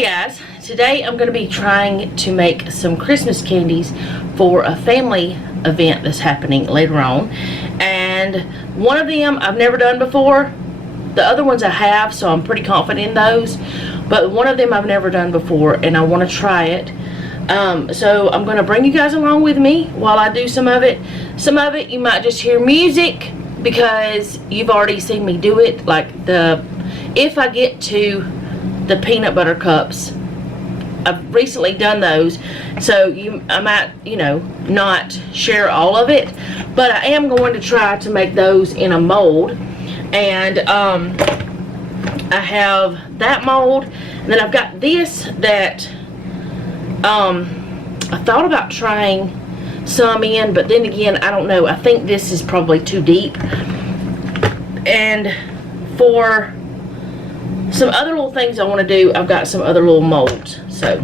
Hey guys, today I'm going to be trying to make some Christmas candies for a family event that's happening later on. And one of them I've never done before. The other ones I have, so I'm pretty confident in those. But one of them I've never done before and I want to try it. So I'm going to bring you guys along with me while I do some of it. Some of it you might just hear music because you've already seen me do it. Like if I get to the peanut butter cups, I've recently done those, so I might, not share all of it, but I am going to try to make those in a mold. And I have that mold, and then I've got this that I thought about trying some in, but then again, I don't know, I think this is probably too deep. And for some other little things I want to do, I've got some other little molds. So,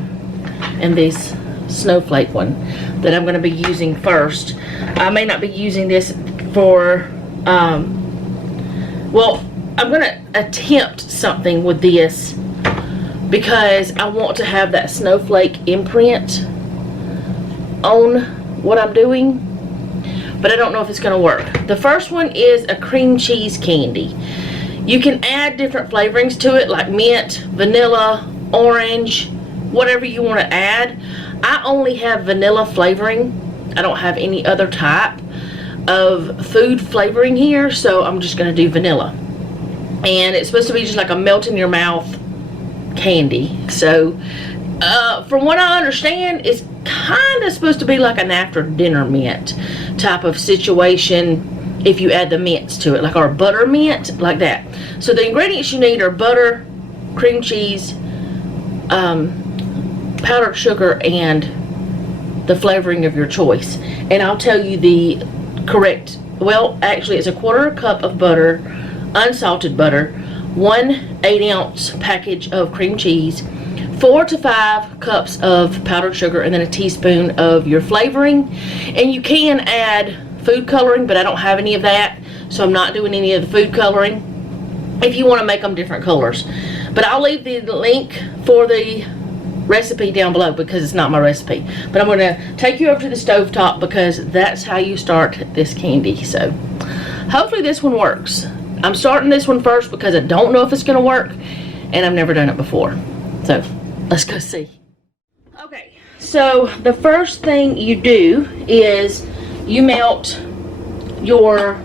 and this snowflake one that I'm going to be using first. I may not be using this for, well, I'm going to attempt something with this because I want to have that snowflake imprint on what I'm doing, but I don't know if it's going to work. The first one is a cream cheese candy. You can add different flavorings to it, like mint, vanilla, orange, whatever you want to add. I only have vanilla flavoring. I don't have any other type of food flavoring here, so I'm just going to do vanilla. And it's supposed to be just like a melt in your mouth candy. So, from what I understand, it's kind of supposed to be like an after dinner mint type of situation. If you add the mints to it, like our buttermint, like that. So the ingredients you need are butter, cream cheese, powdered sugar, and the flavoring of your choice. And I'll tell you the correct, well, actually it's a 1/4 cup of butter, unsalted butter, 1 8-ounce package of cream cheese, 4 to 5 cups of powdered sugar, and then a teaspoon of your flavoring. And you can add food coloring, but I don't have any of that, so I'm not doing any of the food coloring if you want to make them different colors. But I'll leave the link for the recipe down below because it's not my recipe. But I'm going to take you over to the stovetop because that's how you start this candy. So hopefully this one works. I'm starting this one first because I don't know if it's going to work and I've never done it before. So let's go see. Okay, so the first thing you do is you melt your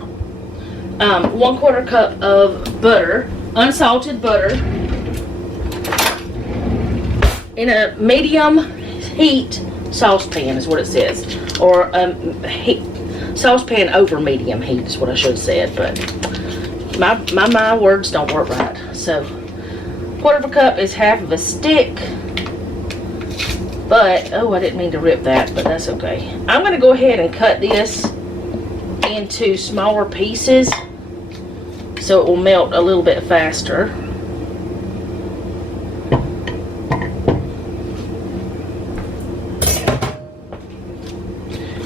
1/4 cup of butter, unsalted butter, in a medium heat saucepan is what it says, or saucepan over medium heat is what I should have said, but my words don't work right. So 1/4 cup is half of a stick. But, oh, I didn't mean to rip that, but that's okay. I'm going to go ahead and cut this into smaller pieces so it will melt a little bit faster.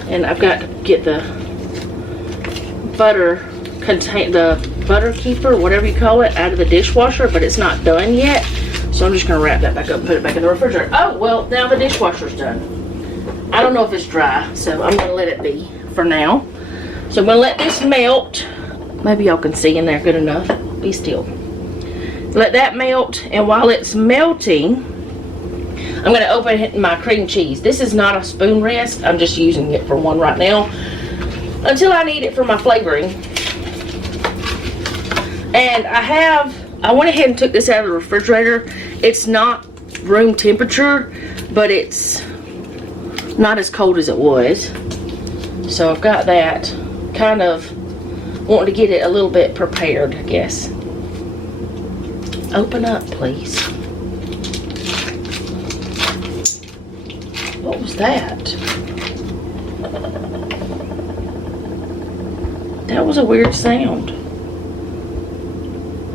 And I've got to get the butter keeper, whatever you call it, out of the dishwasher, but it's not done yet. So I'm just going to wrap that back up and put it back in the refrigerator. Oh, well, now the dishwasher's done. I don't know if it's dry, so I'm going to let it be for now. So I'm going to let this melt. Maybe y'all can see in there good enough. Be still. Let that melt, and while it's melting, I'm going to open my cream cheese. This is not a spoon rest. I'm just using it for one right now until I need it for my flavoring. And I went ahead and took this out of the refrigerator. It's not room temperature, but it's not as cold as it was. So I've got that, kind of wanting to get it a little bit prepared, I guess. Open up, please. What was that? That was a weird sound.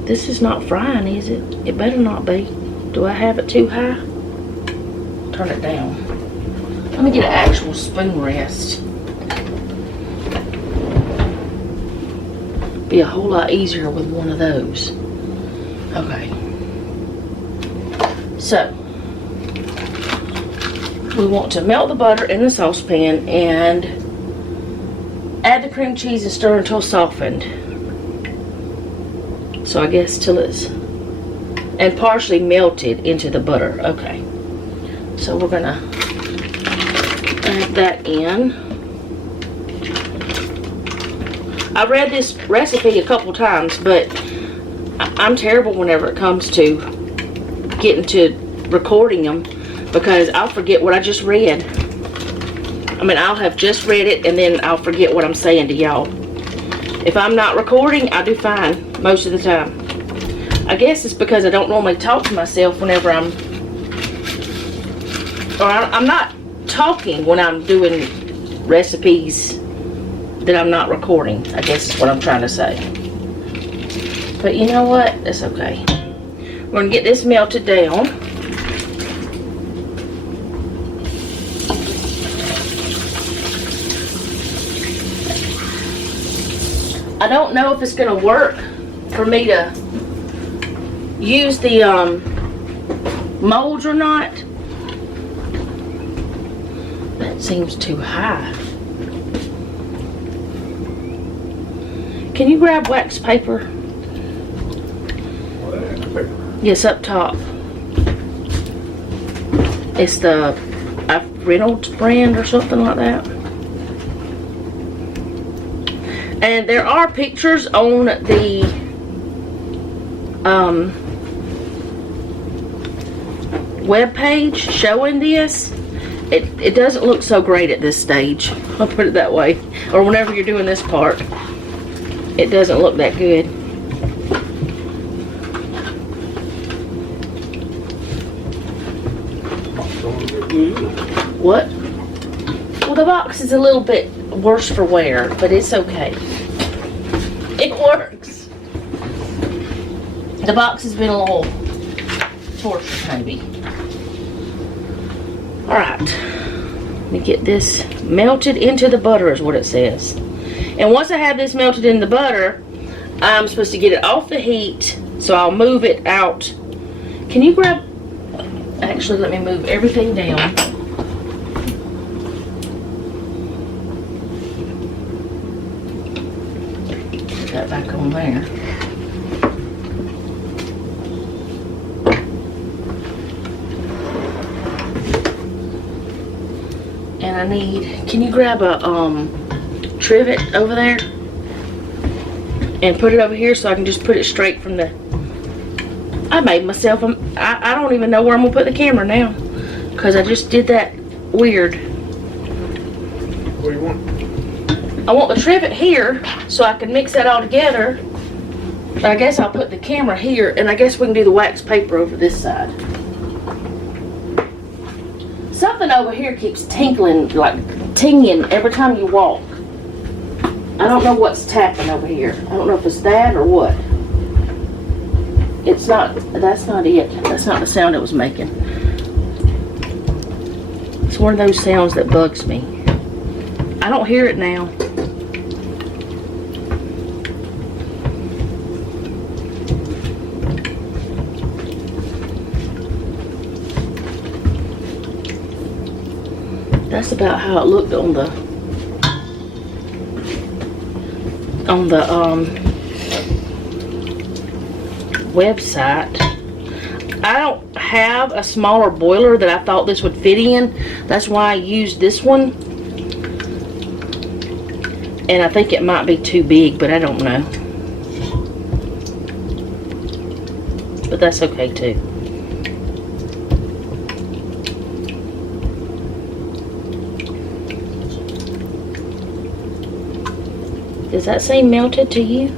This is not frying, is it? It better not be. Do I have it too high? Turn it down. Let me get an actual spoon rest. Be a whole lot easier with one of those. Okay. So, we want to melt the butter in the saucepan and add the cream cheese and stir until softened. So I guess till it's, and partially melted into the butter. Okay. So we're gonna add that in. I read this recipe a couple times, but I'm terrible whenever it comes to getting to recording them because I'll forget what I just read. I mean, I'll have just read it and then I'll forget what I'm saying to y'all. If I'm not recording, I do fine most of the time. I guess it's because I don't normally talk to myself whenever I'm not talking when I'm doing recipes that I'm not recording, I guess is what I'm trying to say. But you know what? That's okay. We're going to get this melted down. I don't know if it's going to work for me to use the molds or not. That seems too high. Can you grab wax paper? Yes, up top. It's the Reynolds brand or something like that. And there are pictures on the web page showing this. It doesn't look so great at this stage. I'll put it that way. Or whenever you're doing this part, it doesn't look that good. What? Well, the box is a little bit worse for wear, but it's okay. It works. The box has been a little torture, maybe. Alright. Let me get this melted into the butter is what it says. And once I have this melted in the butter, I'm supposed to get it off the heat, so I'll move it out. Can you grab... Actually, let me move everything down. Put that back on there. And I need... Can you grab a trivet over there? And put it over here so I can just put it straight from the... I made myself, I don't even know where I'm going to put the camera now. Because I just did that weird. What do you want? I want the trivet here so I can mix that all together. I guess I'll put the camera here and I guess we can do the wax paper over this side. Something over here keeps tinkling, like tinging every time you walk. I don't know what's tapping over here. I don't know if it's that or what. It's not, that's not it. That's not the sound it was making. It's one of those sounds that bugs me. I don't hear it now. That's about how it looked on the website. I don't have a smaller boiler that I thought this would fit in. That's why I used this one. And I think it might be too big, but I don't know. But that's okay too. Does that seem melted to you?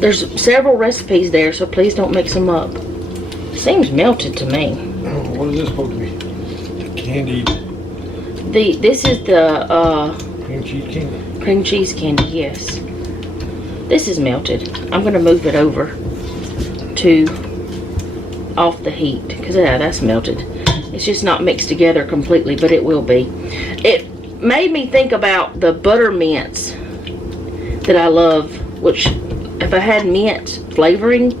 There's several recipes there, so please don't mix them up. Seems melted to me. Oh, what is this supposed to be? Candy. This is the Cream cheese candy. Cream cheese candy, yes. This is melted. I'm going to move it over to off the heat because yeah, that's melted. It's just not mixed together completely, but it will be. made me think about the butter mints that I love, which if I had mint flavoring,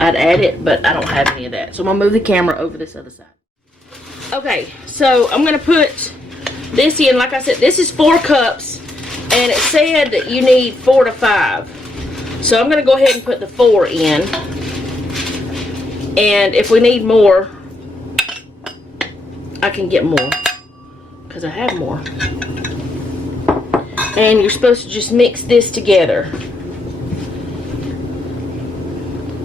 I'd add it, but I don't have any of that. So I'm gonna move the camera over this other side. Okay, so I'm gonna put this in. Like I said, this is 4 cups, and it said that you need 4 to 5. So I'm gonna go ahead and put the 4 in. And if we need more, I can get more, because I have more. And you're supposed to just mix this together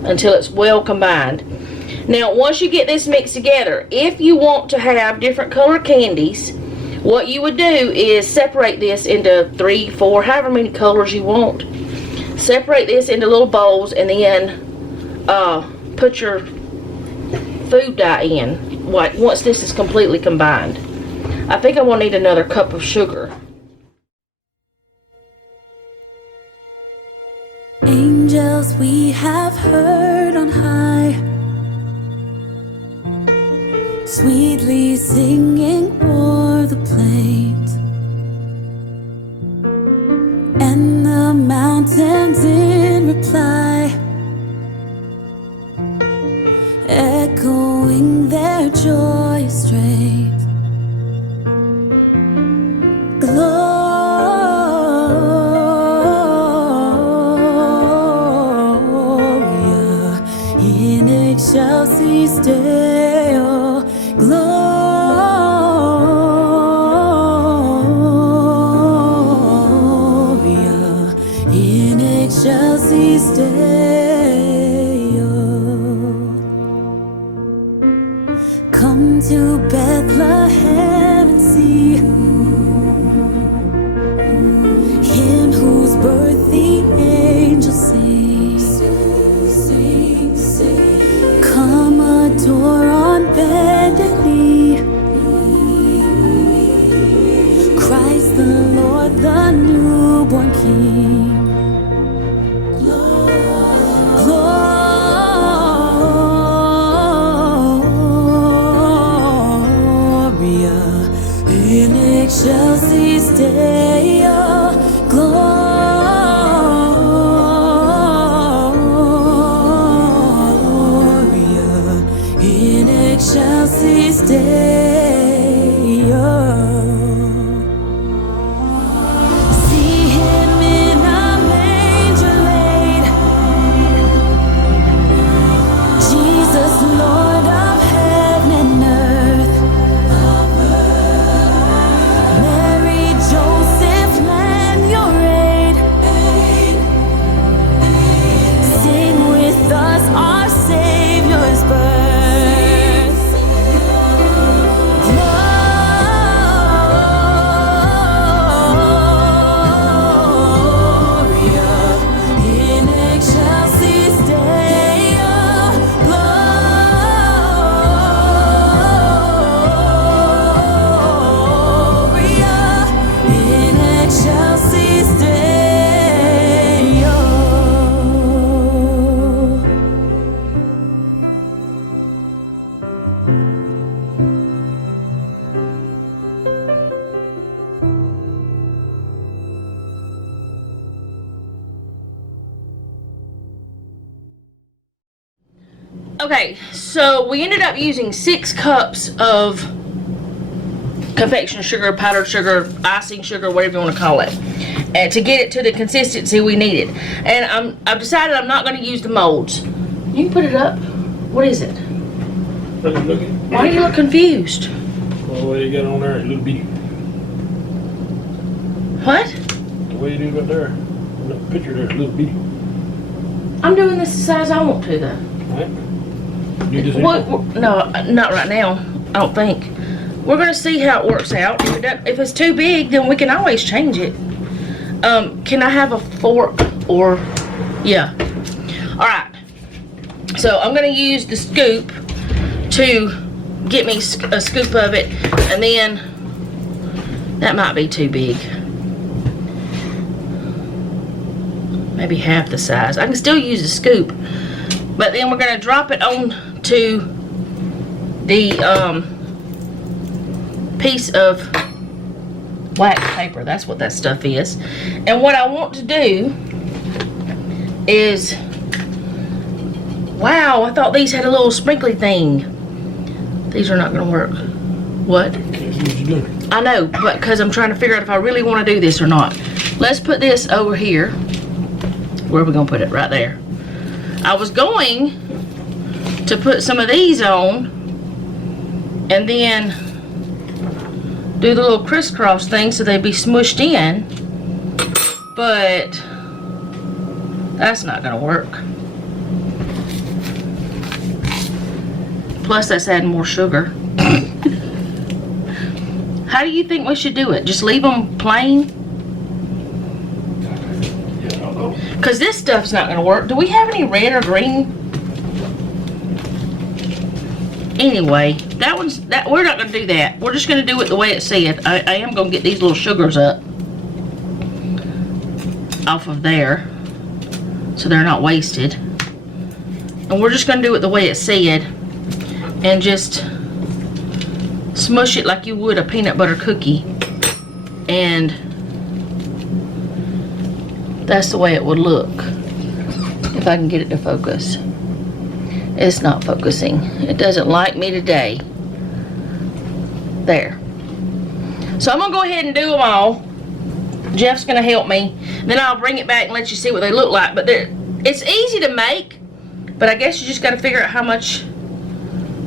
until it's well combined. Now, once you get this mixed together, if you want to have different color candies, what you would do is separate this into 3, 4, however many colors you want. Separate this into little bowls, and then put your food dye in once this is completely combined. I think I will need another cup of sugar. Angels we have heard on high, sweetly singing o'er the plains, and the mountains in reply, echoing their joyous strains. Gloria in excelsis Deo. Gloria in excelsis Deo. Come to Bethlehem and see Him whose birth the angels sing. Come adore on bended knee Christ the Lord, the newborn King. Gloria in excelsis Deo. Gloria in excelsis Deo. See Him in a manger laid, Jesus, Lord of heaven and earth. Mary, Joseph, lend your aid. Sing with us our Savior's birth. Gloria in excelsis Deo. Gloria in excelsis Deo. Okay, so we ended up using 6 cups of confectioner sugar, powdered sugar, icing sugar, whatever you want to call it, and to get it to the consistency we needed. And I've decided I'm not going to use the molds. You can put it up. What is it? Why do you look confused? Well, the way you got it on there, it's a little bitty. What? The way you do it right there, in the picture there, it's a little bitty. I'm doing this the size I want to, though. Right? You just No, not right now. I don't think. We're gonna see how it works out. If it's too big, then we can always change it. Can I have a fork or? Yeah. All right. So I'm gonna use the scoop to get me a scoop of it, and then that might be too big. Maybe half the size. I can still use the scoop, but then we're gonna drop it on to the piece of wax paper. That's what that stuff is. And what I want to do is, wow, I thought these had a little sprinkly thing. These are not gonna work. What? I know, but because I'm trying to figure out if I really want to do this or not. Let's put this over here. Where are we gonna put it? Right there. I was going to put some of these on and then do the little crisscross thing so they'd be smushed in, but that's not gonna work. Plus that's adding more sugar. How do you think we should do it? Just leave them plain? Yeah, I don't know. Because this stuff's not gonna work. Do we have any red or green? Anyway, we're not gonna do that. We're just gonna do it the way it said. I am gonna get these little sugars up off of there so they're not wasted. And we're just gonna do it the way it said and just smush it like you would a peanut butter cookie. And that's the way it would look if I can get it to focus. It's not focusing. It doesn't like me today. There. So I'm gonna go ahead and do them all. Jeff's gonna help me. Then I'll bring it back and let you see what they look like. But it's easy to make, but I guess you just gotta figure out how much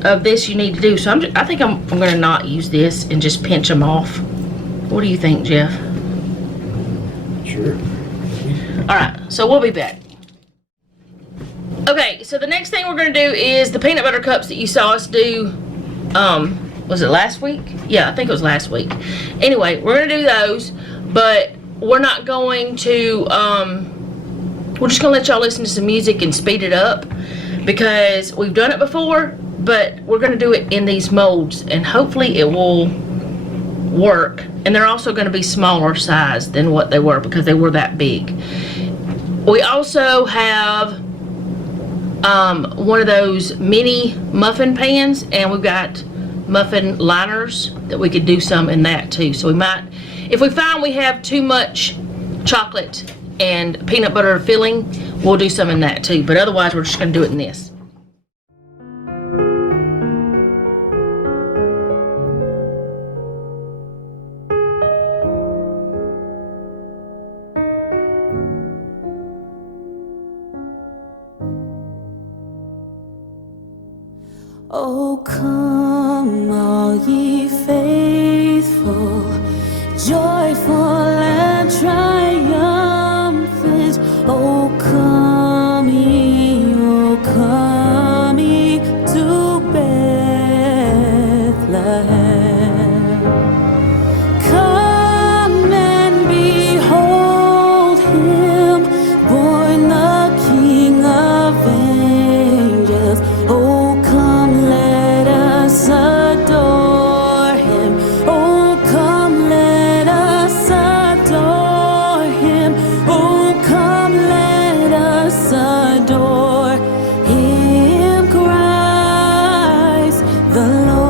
of this you need to do. So I think I'm gonna not use this and just pinch them off. What do you think, Jeff? Sure. All right, so we'll be back. Okay, so the next thing we're gonna do is the peanut butter cups that you saw us do, was it last week? Yeah, I think it was last week. Anyway, we're gonna do those, but we're not going to, we're just gonna let y'all listen to some music and speed it up because we've done it before, but we're gonna do it in these molds and hopefully it will work. And they're also gonna be smaller size than what they were because they were that big. We also have one of those mini muffin pans, and we've got muffin liners that we could do some in that too. So we might, if we find we have too much chocolate and peanut butter filling, we'll do some in that too. But otherwise, we're just gonna do it in this. Oh, come, all ye faithful, joyful and triumphant. Oh, come ye to Bethlehem. Come and behold him, born the King of angels. Oh, come, let us adore him. Oh, come, let us adore him. Oh, come, let us adore him, Christ the Lord.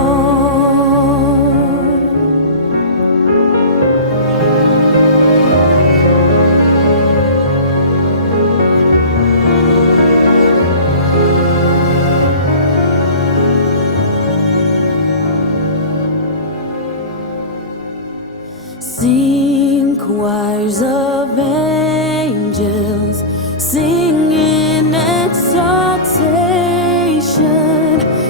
Sing, choirs of angels, sing in exaltation.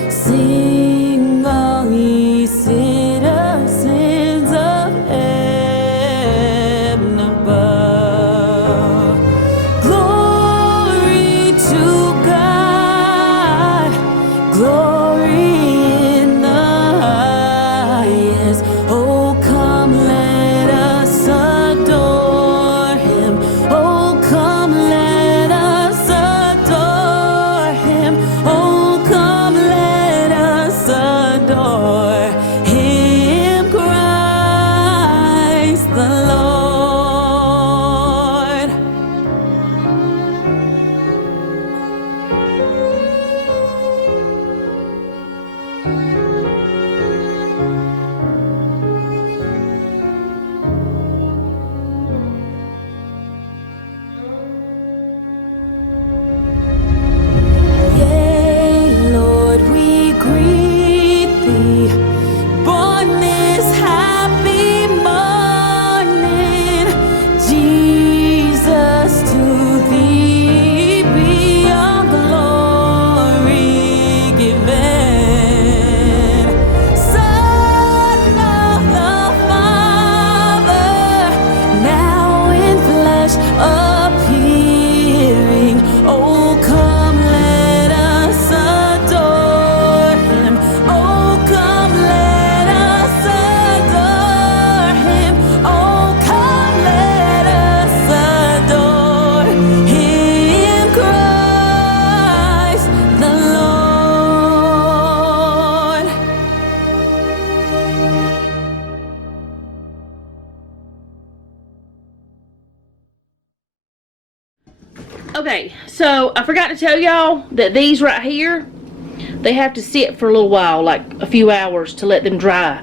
Sing, all ye citizens of heaven above. Glory to God, glory in the highest. Oh, come, let us adore Okay, so I forgot to tell y'all that these right here, they have to sit for a little while, like a few hours, to let them dry.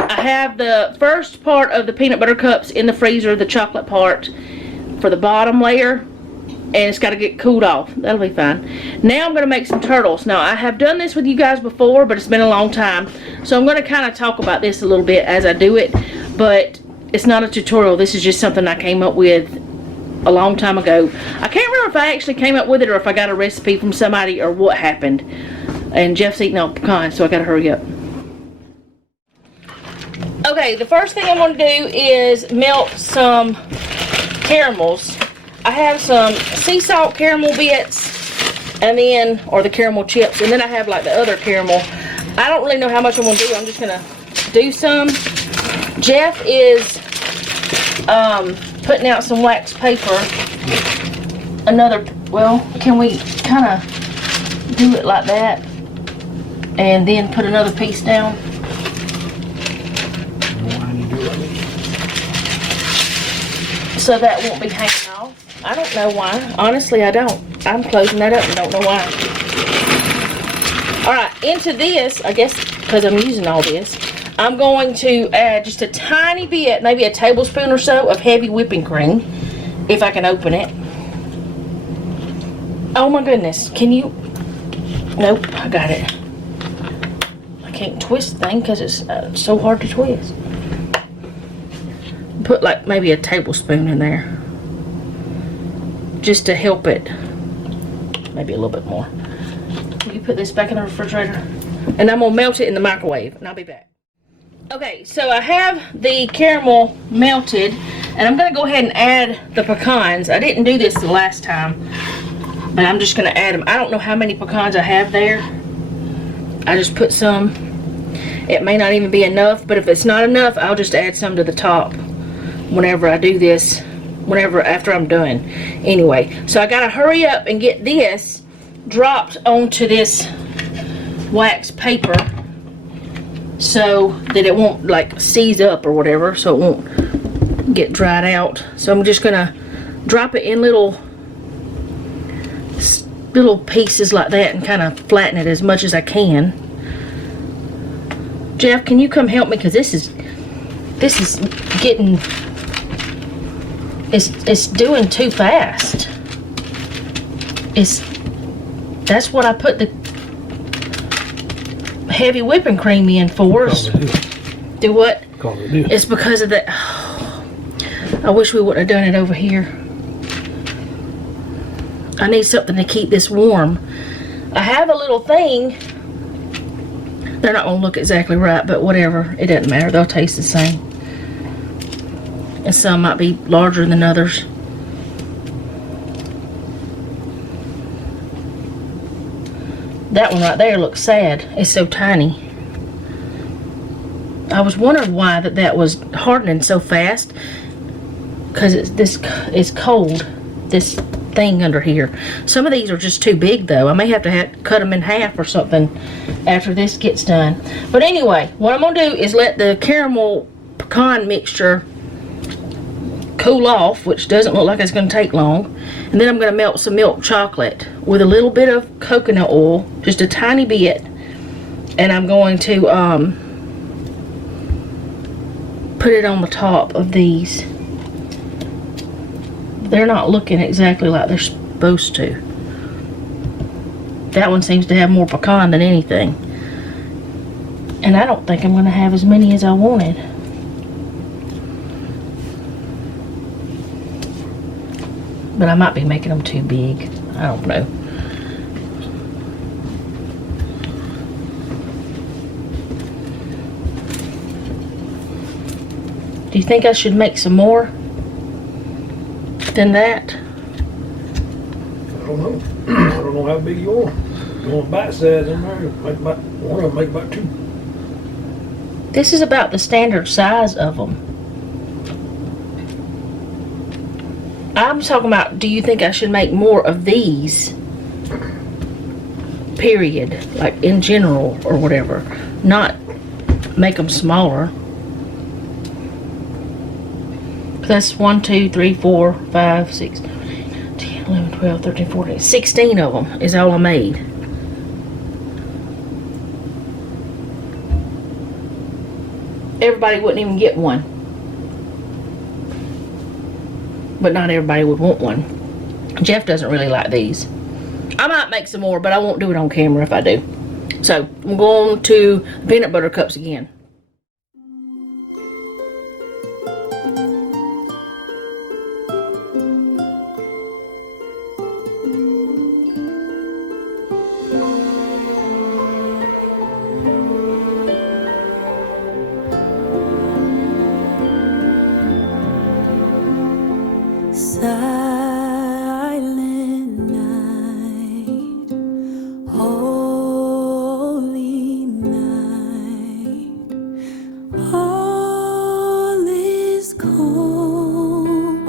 I have the first part of the peanut butter cups in the freezer, the chocolate part for the bottom layer, and it's got to get cooled off. That'll be fine. Now I'm going to make some turtles. Now I have done this with you guys before, but it's been a long time, so I'm going to kind of talk about this a little bit as I do it, but it's not a tutorial. This is just something I came up with a long time ago. I can't remember if I actually came up with it or if I got a recipe from somebody or what happened. And Jeff's eating all pecans, so I gotta hurry up. Okay, the first thing I'm gonna do is melt some caramels. I have some sea salt caramel bits, and then, or the caramel chips, and then I have like the other caramel. I don't really know how much I'm gonna do. I'm just gonna do some. Jeff is putting out some wax paper. Another, well, can we kind of do it like that and then put another piece down? So that won't be hanging off. I don't know why. Honestly, I don't. I'm closing that up and don't know why. Alright, into this, I guess because I'm using all this, I'm going to add just a tiny bit, maybe a tablespoon or so of heavy whipping cream, if I can open it. Oh my goodness, can you? Nope, I got it. I can't twist the thing because it's so hard to twist. Put like maybe a tablespoon in there, just to help it. Maybe a little bit more. Will you put this back in the refrigerator? And I'm gonna melt it in the microwave, and I'll be back. Okay, so I have the caramel melted, and I'm going to go ahead and add the pecans. I didn't do this the last time, but I'm just going to add them. I don't know how many pecans I have there. I just put some. It may not even be enough, but if it's not enough, I'll just add some to the top whenever I do this, after I'm done. Anyway, so I got to hurry up and get this dropped onto this wax paper, so that it won't like seize up or whatever, so it won't get dried out. So I'm just gonna drop it in little pieces like that and kind of flatten it as much as I can. Jeff, can you come help me, because this is getting, it's doing too fast. That's what I put the heavy whipping cream in for. Do what? It's because of that. Oh, I wish we would have done it over here. I need something to keep this warm. I have a little thing. They're not gonna look exactly right, but whatever, it doesn't matter. They'll taste the same. And some might be larger than others. That one right there looks sad. It's so tiny. I was wondering why that was hardening so fast, because it's cold, this thing under here. Some of these are just too big though. I may have to cut them in half or something after this gets done. But anyway, what I'm gonna do is let the caramel pecan mixture cool off, which doesn't look like it's gonna take long. And then I'm gonna melt some milk chocolate with a little bit of coconut oil, just a tiny bit. And I'm going to put it on the top of these. They're not looking exactly like they're supposed to. That one seems to have more pecan than anything. And I don't think I'm going to have as many as I wanted. But I might be making them too big. I don't know. Do you think I should make some more than that? I don't know. I don't know how big you want. You want bite size in there? Make about one of them. Make about two. This is about the standard size of them. I'm talking about, do you think I should make more of these? Period. Like in general or whatever. Not make them smaller. That's 1, 2, 3, 4, 5, 6, 10, 11, 12, 13, 14, 16 of them is all I made. Everybody wouldn't even get one. But not everybody would want one. Jeff doesn't really like these. I might make some more, but I won't do it on camera if I do. So, I'm going to peanut butter cups again. Silent night, holy night, all is calm,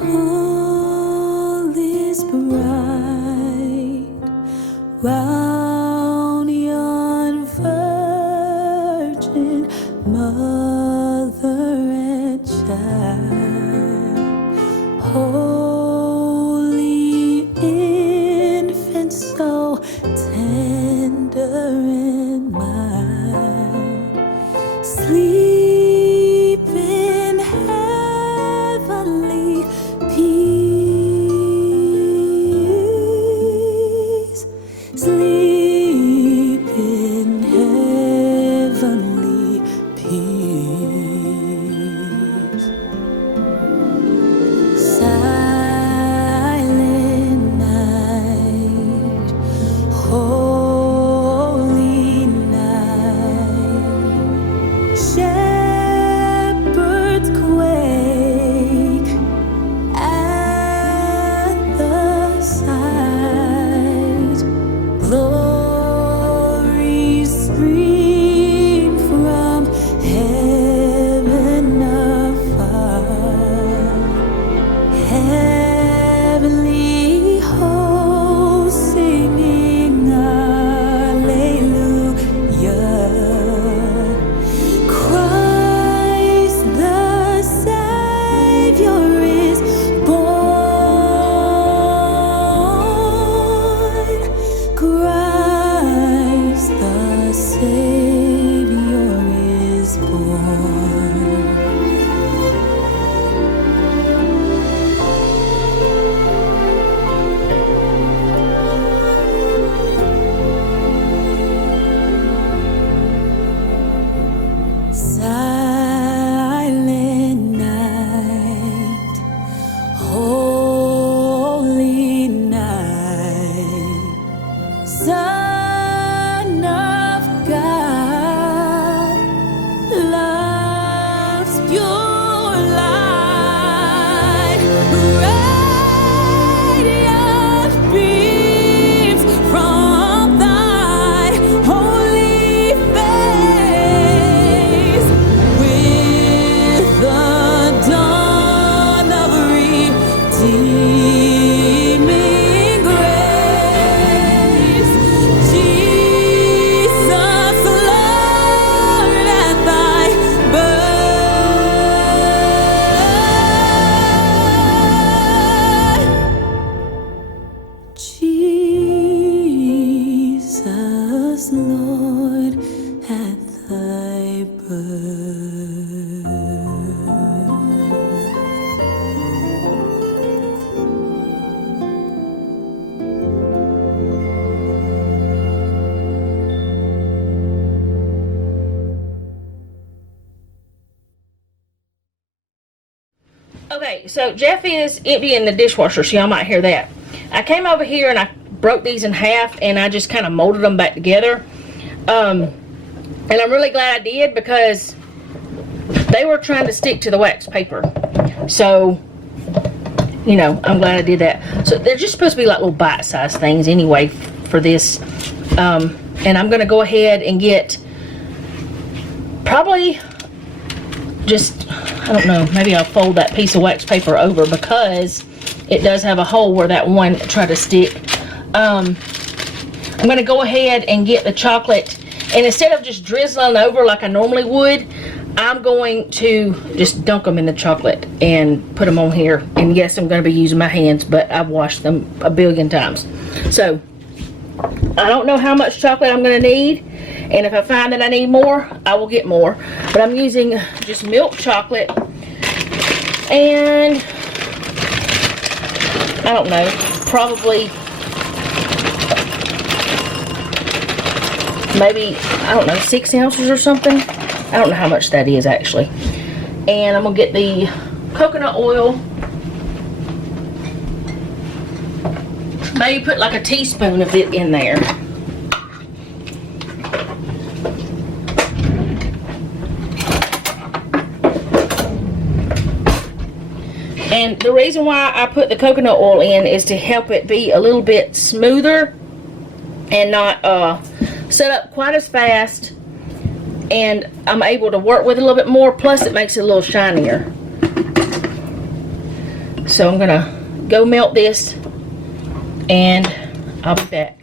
all is bright, round yon virgin mother and child. Holy infant, so tender and mild, sleep in heavenly peace. Sleep in heavenly peace. Silent night, holy night, shepherds quake at the sight, glories stream from heaven afar. Heavenly hosts singing Alleluia. Christ the Savior is born. Christ the Savior is born. Silent night, holy night, Son of God, love's pure light, radiant beams from thy holy face. With the dawn of redeeming grace, Jesus, Lord, at thy birth. Jesus, Lord, at thy birth. Okay, so Jeff is emptying the dishwasher, so y'all might hear that. I came over here and I broke these in half and I just kind of molded them back together. And I'm really glad I did because they were trying to stick to the wax paper. So, you know, I'm glad I did that. So they're just supposed to be like little bite-sized things anyway for this. And I'm going to go ahead and get probably just, I don't know, maybe I'll fold that piece of wax paper over because it does have a hole where that one tried to stick. I'm going to go ahead and get the chocolate, and instead of just drizzling over like I normally would, I'm going to just dunk them in the chocolate and put them on here. And yes, I'm going to be using my hands, but I've washed them a billion times. So, I don't know how much chocolate I'm going to need. And if I find that I need more, I will get more. But I'm using just milk chocolate. And, I don't know, probably, maybe, I don't know, 6 ounces or something. I don't know how much that is actually. And I'm gonna get the coconut oil. Maybe put like a teaspoon of it in there. And the reason why I put the coconut oil in is to help it be a little bit smoother and not set up quite as fast. And I'm able to work with it a little bit more, plus it makes it a little shinier. So I'm gonna go melt this and I'll be back.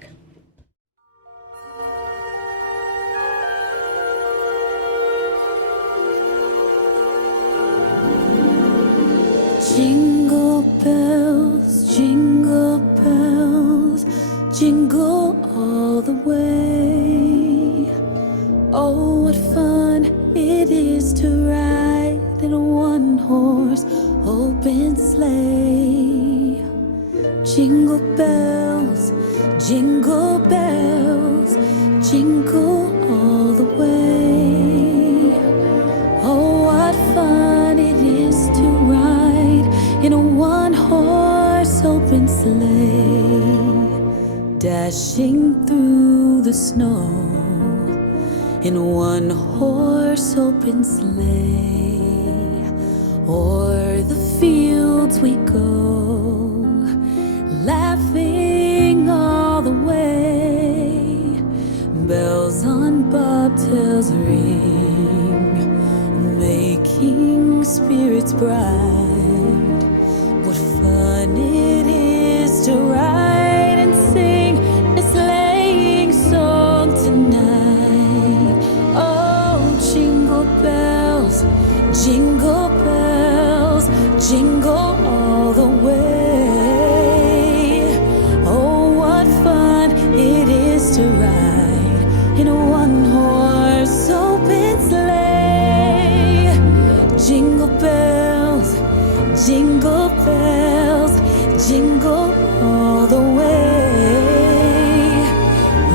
Jingle bells, jingle all the way. Oh, what fun it is to ride in a one-horse open sleigh. Jingle bells, jingle all the way. Oh, what fun it is to ride in a one-horse open sleigh, dashing through the snow in a one-horse open sleigh. O'er the fields we go, laughing all the way. Bells on bobtails ring, making spirits bright. What fun it is to ride and sing a sleighing song tonight. Oh, jingle bells, jingle all the way. Oh, what fun it is to ride in a one-horse open sleigh. Jingle bells, jingle all the way.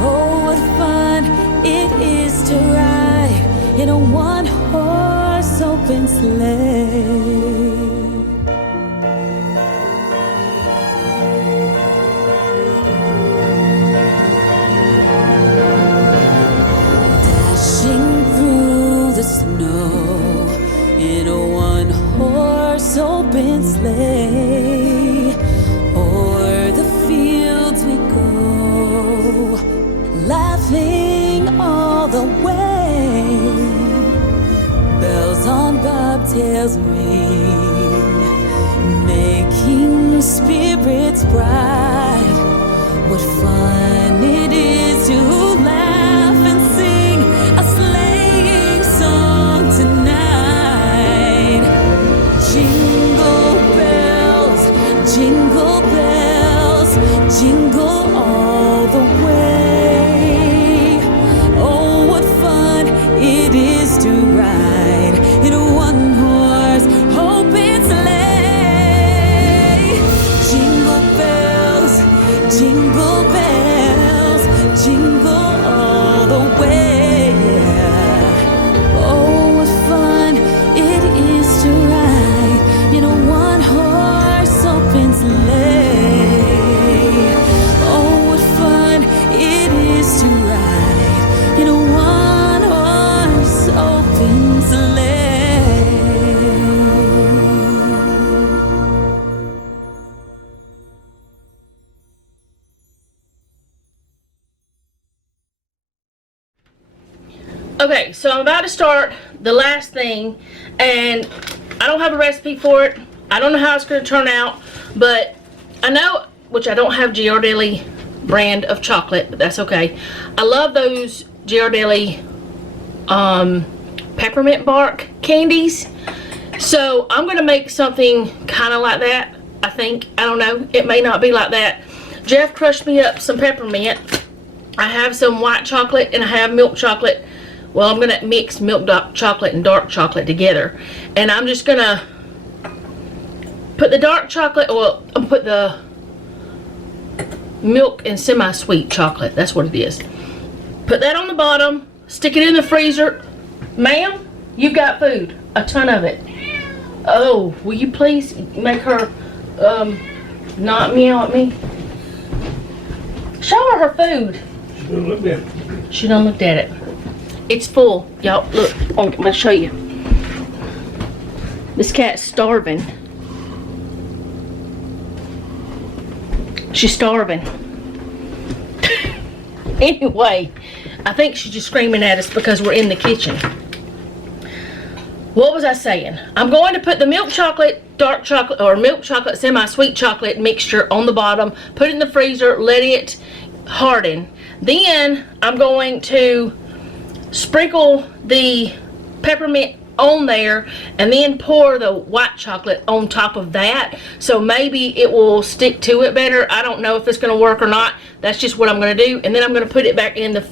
Oh, what fun it is to ride in a one-horse open sleigh. Snow in a one-horse open sleigh. O'er the fields we go, laughing all the way. Bells on bobtails ring, making spirits bright. What fun it is to laugh and sing a sleighing song tonight. Jingle bells, jingle all the way. Oh, what fun it is to ride in a one-horse open sleigh. Jingle bells, jingle all the way. Oh, what fun it is to ride in a one-horse open sleigh. Oh, what fun it is to ride in a one-horse open sleigh. Okay, so I'm about to start the last thing, and I don't have a recipe for it. I don't know how it's going to turn out, but I know, which I don't have Ghirardelli brand of chocolate, but that's okay. I love those Ghirardelli peppermint bark candies. So I'm gonna make something kind of like that, I think. I don't know, it may not be like that. Jeff crushed me up some peppermint. I have some white chocolate and I have milk chocolate. Well, I'm gonna mix milk chocolate and dark chocolate together, and I'm just gonna put the dark chocolate, well, I'll put the milk and semi-sweet chocolate, that's what it is. Put that on the bottom, stick it in the freezer. Ma'am, you got food, a ton of it. Oh, will you please make her not meow at me? Show her her food. She done looked at it. She done looked at it. It's full, y'all. Look, I'm gonna show you. This cat's starving. She's starving. Anyway, I think she's just screaming at us because we're in the kitchen. What was I saying? I'm going to put the milk chocolate, dark chocolate, or milk chocolate, semi-sweet chocolate mixture on the bottom, put it in the freezer, let it harden. Then I'm going to sprinkle the peppermint on there and then pour the white chocolate on top of that, so maybe it will stick to it better. I don't know if it's going to work or not. That's just what I'm going to do, and then I'm going to put it back in the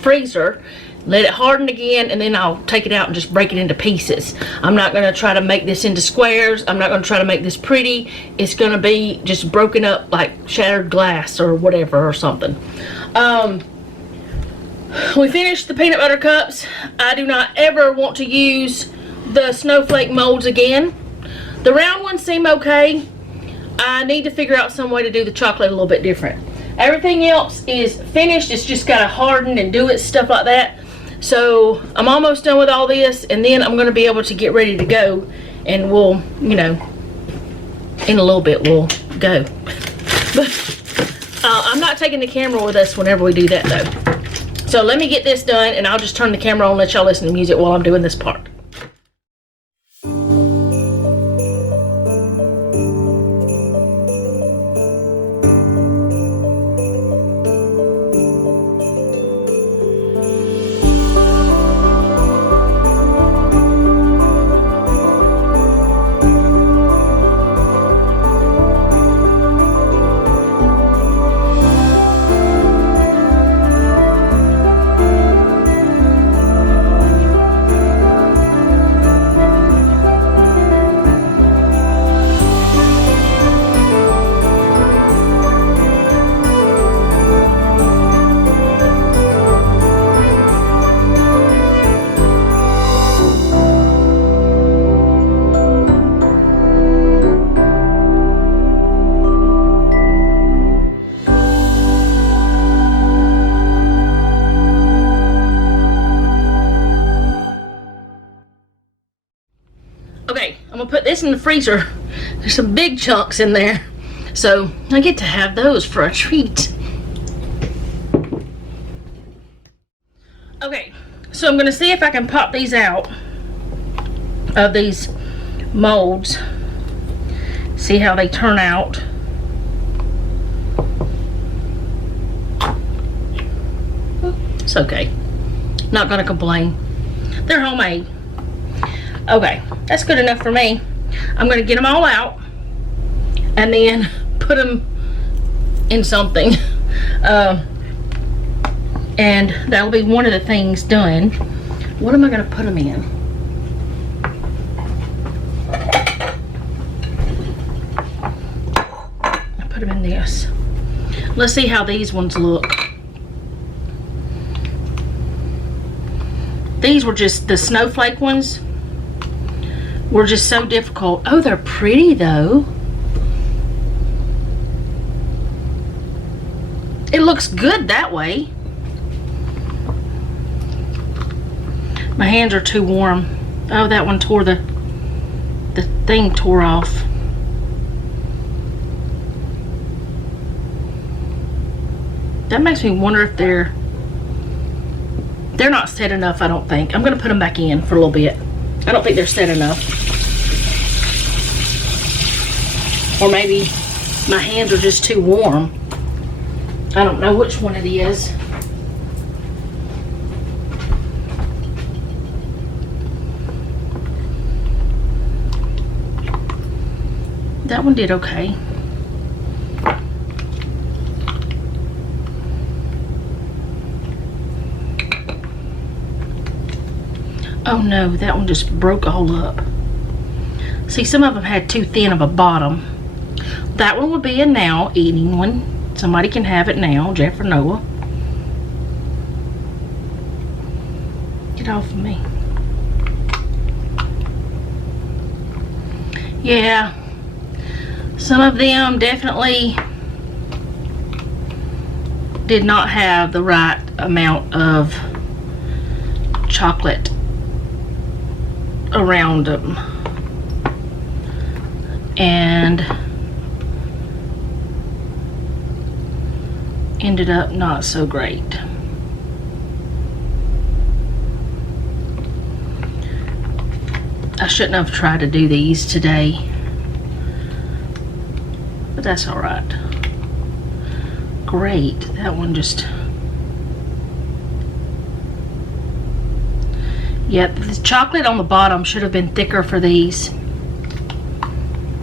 freezer, let it harden again, and then I'll take it out and just break it into pieces. I'm not going to try to make this into squares. I'm not going to try to make this pretty. It's going to be just broken up like shattered glass or whatever or something. We finished the peanut butter cups. I do not ever want to use the snowflake molds again. The round ones seem okay. I need to figure out some way to do the chocolate a little bit different. Everything else is finished. It's just got to harden and do its stuff like that. So I'm almost done with all this, and then I'm going to be able to get ready to go, and we'll, you know, in a little bit we'll go. But I'm not taking the camera with us whenever we do that though. So let me get this done, and I'll just turn the camera on and let y'all listen to music while I'm doing this part. Okay, I'm gonna put this in the freezer. There's some big chunks in there, so I get to have those for a treat. Okay, so I'm gonna see if I can pop these out of these molds, see how they turn out. It's okay, not gonna complain. They're homemade. Okay, that's good enough for me. I'm gonna get them all out and then put them in something, and that'll be one of the things done. What am I gonna put them in? I put them in this. Let's see how these ones look. These were just the snowflake ones. Were just so difficult. Oh, they're pretty though. It looks good that way. My hands are too warm. Oh, that one tore the thing tore off. That makes me wonder if they're not set enough, I don't think. I'm gonna put them back in for a little bit. I don't think they're set enough. Or maybe my hands are just too warm. I don't know which one it is. that one did okay. Oh no, that one just broke all up. See, some of them had too thin of a bottom. That one will be a now eating one. Somebody can have it now, Jeff or Noah. Get off of me. Yeah, some of them definitely did not have the right amount of chocolate around them, and ended up not so great. I shouldn't have tried to do these today, but that's all right. Great, that one just, yeah, the chocolate on the bottom should have been thicker for these.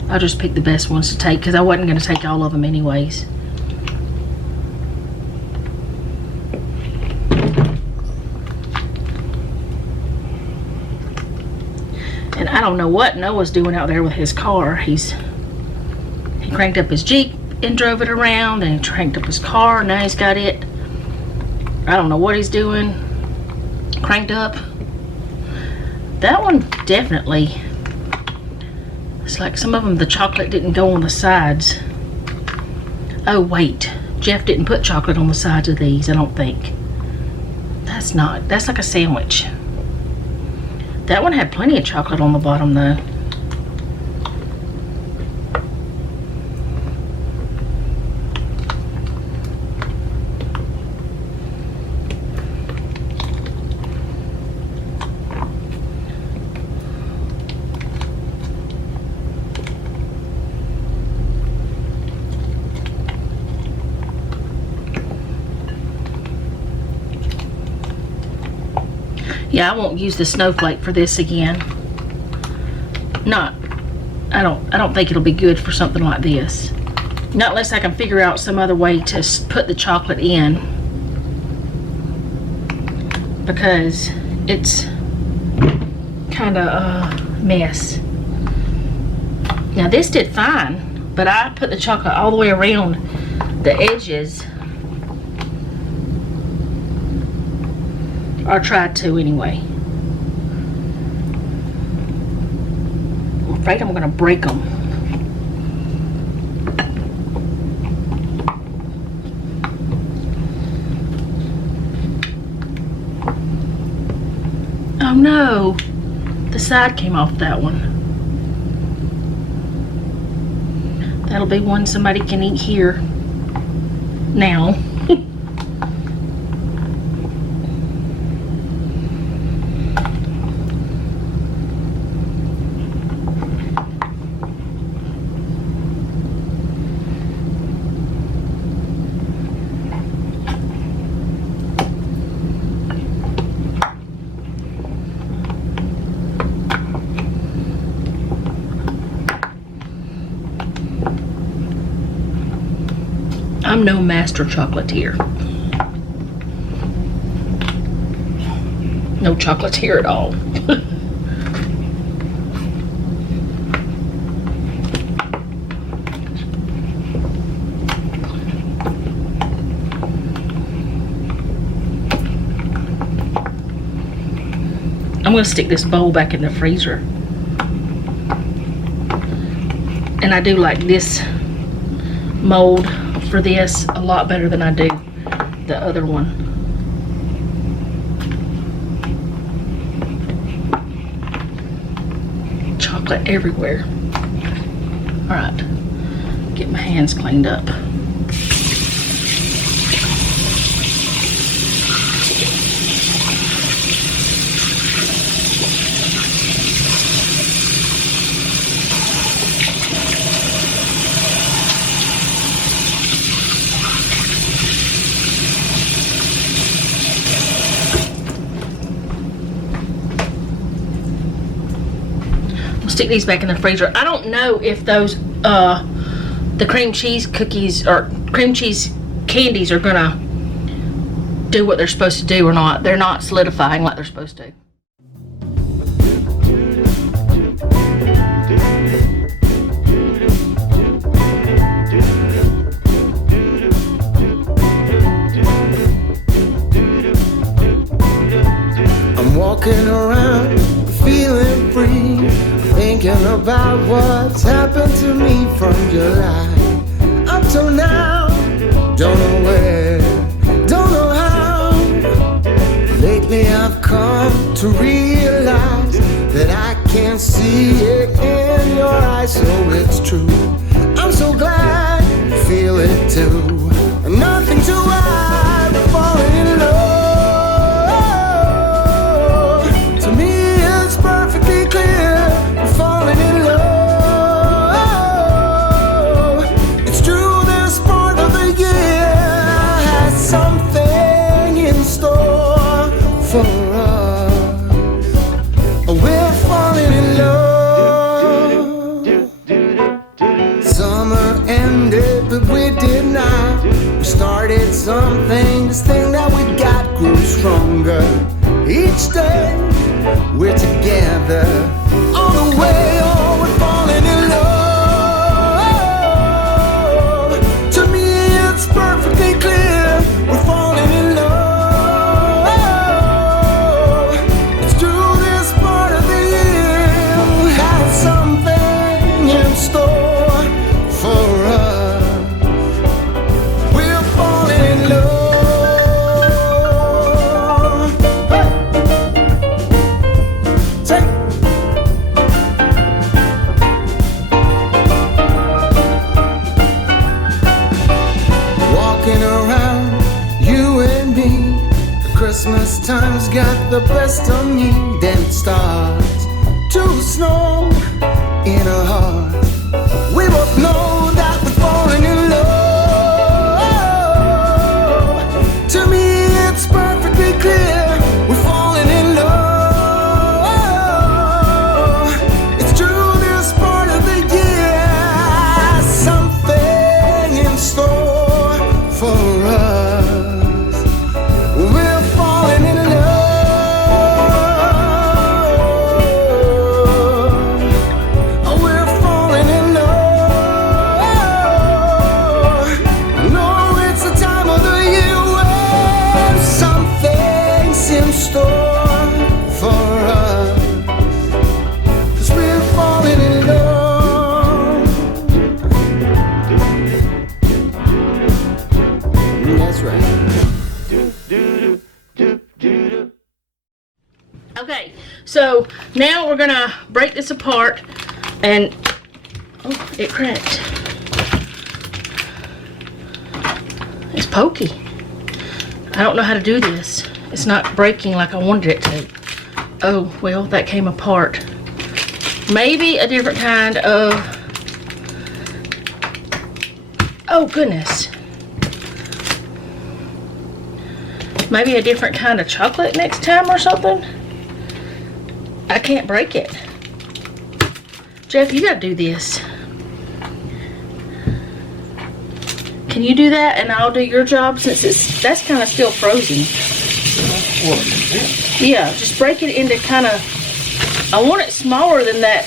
I just picked the best ones to take because I wasn't going to take all of them anyways. And I don't know what Noah's doing out there with his car. He cranked up his Jeep and drove it around, and he cranked up his car. Now he's got it. I don't know what he's doing. Cranked up. That one definitely, it's like some of them, the chocolate didn't go on the sides. Oh wait, Jeff didn't put chocolate on the sides of these, I don't think. That's like a sandwich. That one had plenty of chocolate on the bottom though. Yeah, I won't use the snowflake for this again. I don't think it'll be good for something like this. Not unless I can figure out some other way to put the chocolate in, because it's kind of a mess. Now this did fine, but I put the chocolate all the way around the edges. Or tried to anyway. I'm afraid I'm gonna break them. Oh no, the side came off that one. That'll be one somebody can eat here now. I'm no master chocolatier. No chocolatier at all. I'm going to stick this bowl back in the freezer. And I do like this mold for this a lot better than I do the other one. Chocolate everywhere. Alright, get my hands cleaned up. stick these back in the freezer. I don't know if those, the cream cheese cookies or cream cheese candies are gonna do what they're supposed to do or not. They're not solidifying like they're supposed to. I'm walking around feeling free, thinking about what's happened to me from July up till now. Don't know where, don't know how. Lately I've come to realize that I can't see it in your eyes, so it's true. I'm so glad you feel it too. Nothing to hide, we're falling in love. To me it's perfectly clear, we're falling in love. It's true, this part of the year has something in store for us. We're falling in love. Summer ended, but we did not. We started something, this thing that we got grew stronger. Each day we're together, all the way, oh, we're falling in love. To me it's perfectly clear, we're falling in love. It's true, this part of the year has something in store for us. We're falling in love. Hey. Say. Walking around, you and me. The Christmas time's got the best of me. Then it starts to snow in our hearts. We both know that we're falling in love. To me it's perfectly clear, we're falling in love. It's true, this part of the year has something in store for us. We're falling in love. We're falling in love. No, it's the time of the year when something's in store for us. 'Cause we're falling in love. That's right. Okay, so now we're gonna break this apart and, oh, it cracked. It's pokey. I don't know how to do this. It's not breaking like I wanted it to. Oh, well, that came apart. Maybe a different kind of, oh goodness. Maybe a different kind of chocolate next time or something. I can't break it. Jeff, you gotta do this. Can you do that and I'll do your job since that's kind of still frozen. Yeah, just break it into kind of, I want it smaller than that.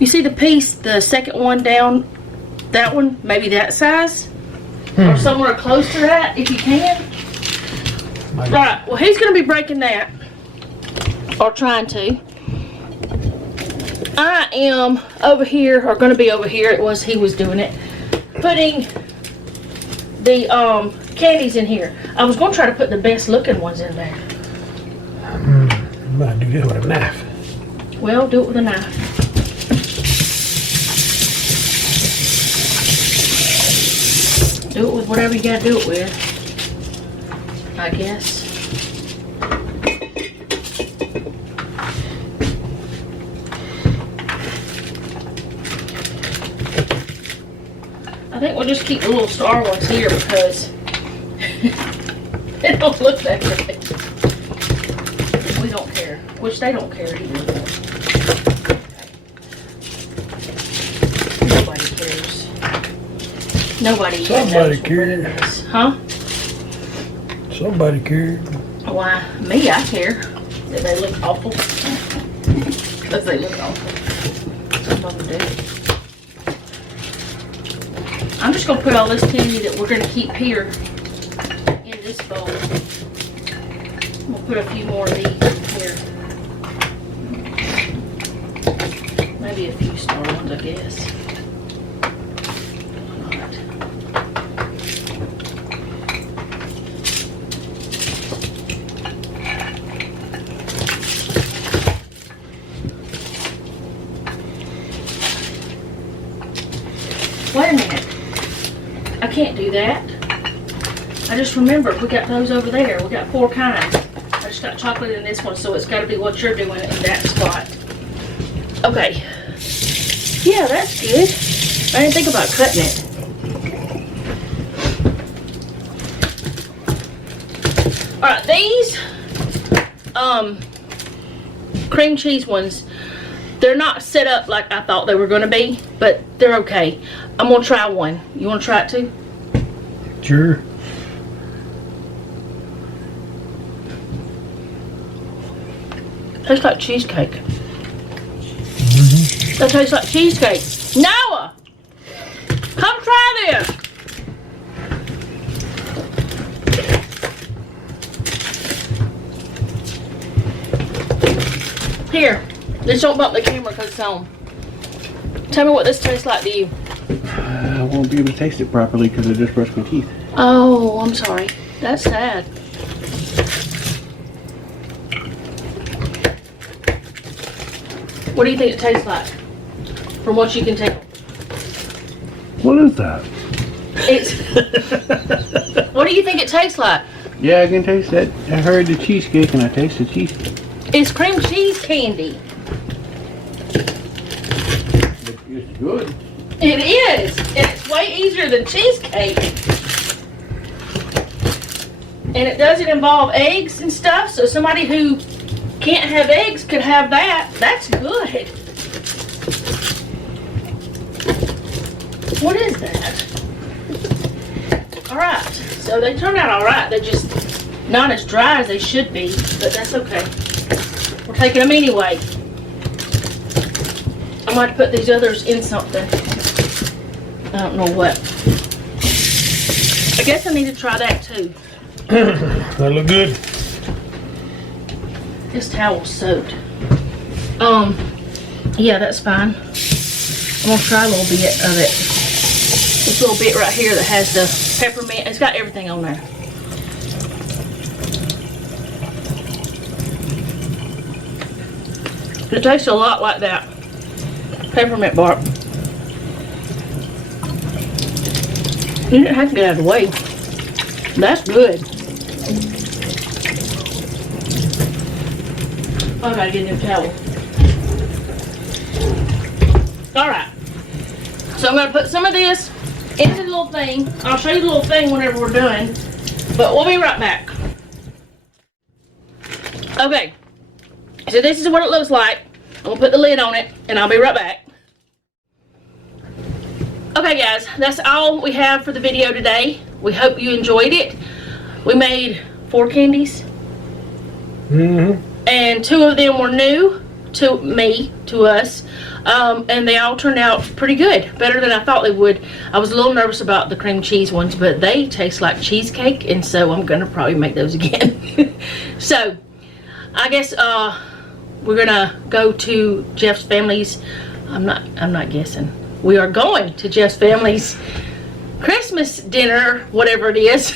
You see the piece, the second one down, that one, maybe that size? Or somewhere close to that, if you can. Right, well, he's going to be breaking that. Or trying to. I am over here, or going to be over here, he was doing it. Putting the candies in here. I was going to try to put the best looking ones in there. I'm gonna do this with a knife. Well, do it with a knife. Do it with whatever you gotta do it with, I guess. I think we'll just keep the little star ones here because they don't look that good. We don't care. Which they don't care either. Nobody cares. Nobody even Somebody knows what it cares. is. Huh? Somebody cared. Why, me, I care. That they look awful. Because they look awful. Some of them do. I'm just going to put all this candy that we're going to keep here in this bowl. We'll put a few more of these here. Maybe a few star ones, I guess. Wait a minute. I can't do that. I just remembered we got those over there. We got 4 kinds. I just got chocolate in this one, so it's got to be what you're doing in that spot. Okay. Yeah, that's good. I didn't think about cutting it. Alright, these cream cheese ones, they're not set up like I thought they were going to be, but they're okay. I'm going to try one. You want to try it too? Sure. Tastes like cheesecake. That tastes like cheesecake. Noah! Come try this! Here. This don't bump the camera because it's on. Tell me what this tastes like to you. I won't be able to taste it properly because I just brushed my teeth. Oh, I'm sorry. That's sad. What do you think it tastes like? From what you can tell. What is that? It's. What do you think it tastes like? Yeah, I can taste that. I heard the cheesecake and I taste the cheesecake. It's cream cheese candy. It's good. It is. And it's way easier than cheesecake. And it doesn't involve eggs and stuff, so somebody who can't have eggs could have that. That's good. What is that? Alright, so they turned out alright. They're just not as dry as they should be, but that's okay. We're taking them anyway. I might put these others in something. I don't know what. I guess I need to try that too. That look good. This towel's soaked. Yeah, that's fine. I'm gonna try a little bit of it. This little bit right here that has the peppermint. It's got everything on there. It tastes a lot like that peppermint bark. You didn't have to get out of the way. That's good. Oh, I gotta get a new towel. Alright. So I'm gonna put some of this into the little thing. I'll show you the little thing whenever we're done. But we'll be right back. Okay. So this is what it looks like. I'm gonna put the lid on it and I'll be right back. Okay guys, that's all we have for the video today. We hope you enjoyed it. We made 4 candies. And 2 of them were new to me, to us. And they all turned out pretty good. Better than I thought they would. I was a little nervous about the cream cheese ones, but they taste like cheesecake, and so I'm gonna probably make those again. So, I guess we're gonna go to Jeff's family's. I'm not guessing. We are going to Jeff's family's Christmas dinner, whatever it is.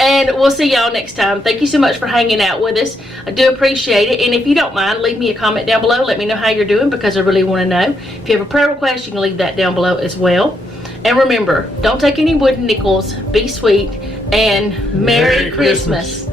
And we'll see y'all next time. Thank you so much for hanging out with us. I do appreciate it. And if you don't mind, leave me a comment down below. Let me know how you're doing, because I really want to know. If you have a prayer request, you can leave that down below as well. And remember, don't take any wooden nickels. Be sweet. And Merry Christmas.